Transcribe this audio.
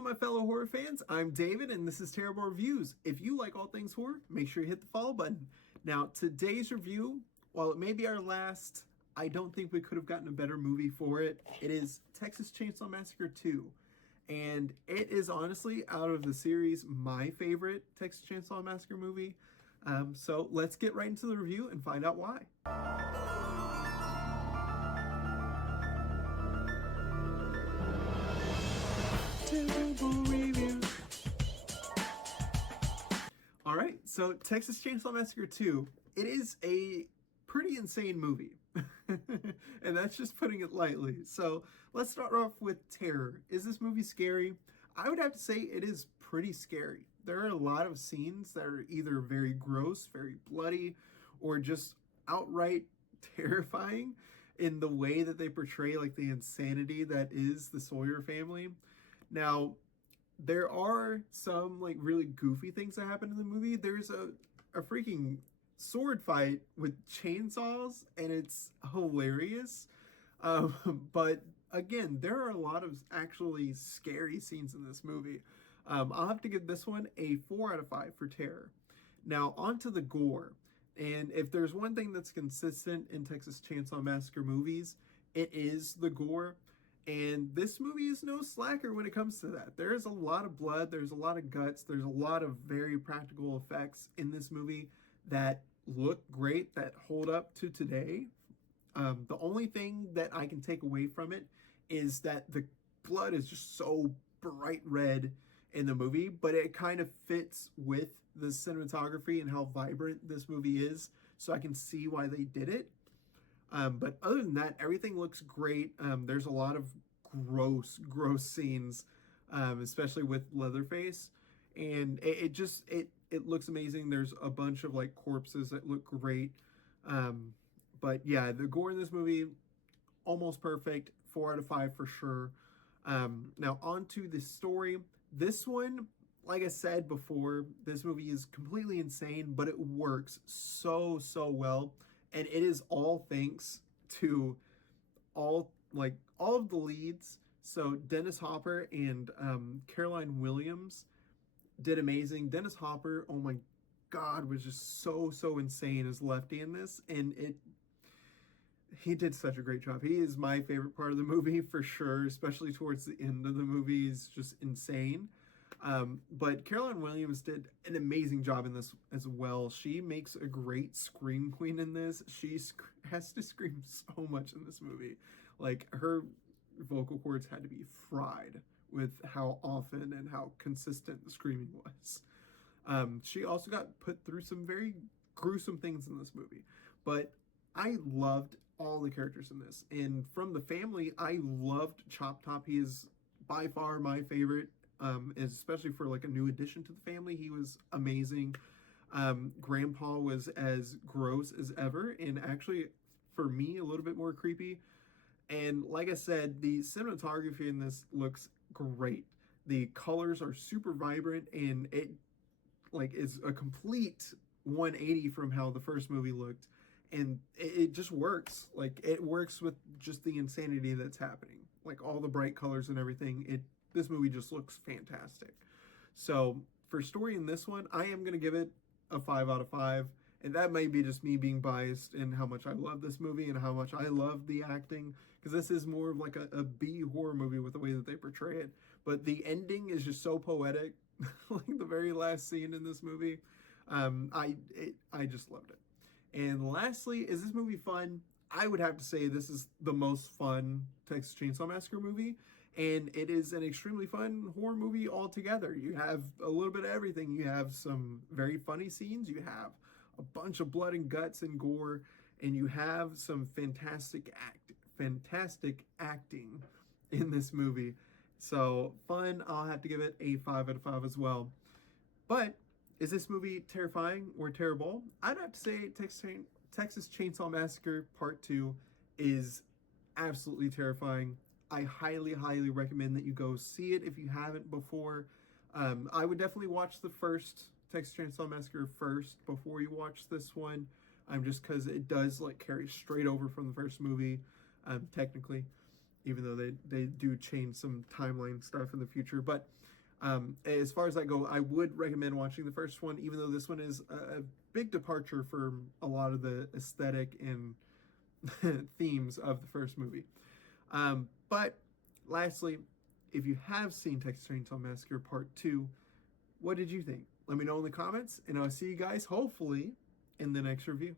all my fellow horror fans, I'm David and this is Terrible Reviews. If you like all things horror, make sure you hit the follow button. Now, today's review, while it may be our last, I don't think we could have gotten a better movie for it. It is Texas Chainsaw Massacre 2. And it is honestly, out of the series, my favorite Texas Chainsaw Massacre movie. So let's get right into the review and find out why. Terrible reviews. Alright, so Texas Chainsaw Massacre 2, it is a pretty insane movie. And that's just putting it lightly. So let's start off with terror. Is this movie scary? I would have to say it is pretty scary. There are a lot of scenes that are either very gross, very bloody, or just outright terrifying in the way that they portray like the insanity that is the Sawyer family. Now, there are some like really goofy things that happen in the movie. There's a freaking sword fight with chainsaws and it's hilarious. But again, there are a lot of actually scary scenes in this movie. I'll have to give this one a 4 out of 5 for terror. Now, on to the gore. And if there's one thing that's consistent in Texas Chainsaw Massacre movies, it is the gore. And this movie is no slacker when it comes to that. There's a lot of blood, there's a lot of guts, there's a lot of very practical effects in this movie that look great, that hold up to today. The only thing that I can take away from it is that the blood is just so bright red in the movie, but it kind of fits with the cinematography and how vibrant this movie is, so I can see why they did it. But other than that, everything looks great. There's a lot of gross scenes, especially with Leatherface, and it looks amazing. There's a bunch of like corpses that look great. But yeah, the gore in this movie, almost perfect. 4 out of 5 for sure. Now on to the story. This one, like I said before, this movie is completely insane, but it works so well. And it is all thanks to all of the leads. So Dennis Hopper and Caroline Williams did amazing. Dennis Hopper, oh my God, was just so insane as Lefty in this. And he did such a great job. He is my favorite part of the movie for sure, especially towards the end of the movie. He's just insane. But Caroline Williams did an amazing job in this as well. She makes a great scream queen in this. She has to scream so much in this movie. Like, her vocal cords had to be fried with how often and how consistent the screaming was. She also got put through some very gruesome things in this movie. But I loved all the characters in this. And from the family, I loved Chop Top. He is by far my favorite. Especially for like a new addition to the family. He was amazing. Grandpa was as gross as ever, and actually for me a little bit more creepy. And like I said, the cinematography in this looks great. The colors are super vibrant, and it like is a complete 180 from how the first movie looked. And it just works. Like, it works with just the insanity that's happening. Like, all the bright colors and everything. This movie just looks fantastic. So for story in this one, I am going to give it a 5 out of 5. And that may be just me being biased in how much I love this movie and how much I love the acting. Because this is more of like a B horror movie with the way that they portray it. But the ending is just so poetic. Like the very last scene in this movie. I just loved it. And lastly, is this movie fun? I would have to say this is the most fun Texas Chainsaw Massacre movie. And it is an extremely fun horror movie altogether. You have a little bit of everything. You have some very funny scenes. You have a bunch of blood and guts and gore. And you have some fantastic acting in this movie. So fun. I'll have to give it a 5 out of 5 as well. But is this movie terrifying or terrible? I'd have to say Texas Chainsaw Massacre Part 2 is absolutely terrifying. I highly recommend that you go see it if you haven't before. I would definitely watch the first Texas Chainsaw Massacre first before you watch this one. Just because it does like carry straight over from the first movie, technically. even though they do change some timeline stuff in the future. But as far as that go, I would recommend watching the first one, even though this one is a big departure from a lot of the aesthetic and themes of the first movie. But lastly, if you have seen Texas Chainsaw Massacre Part 2, what did you think? Let me know in the comments, and I'll see you guys hopefully in the next review.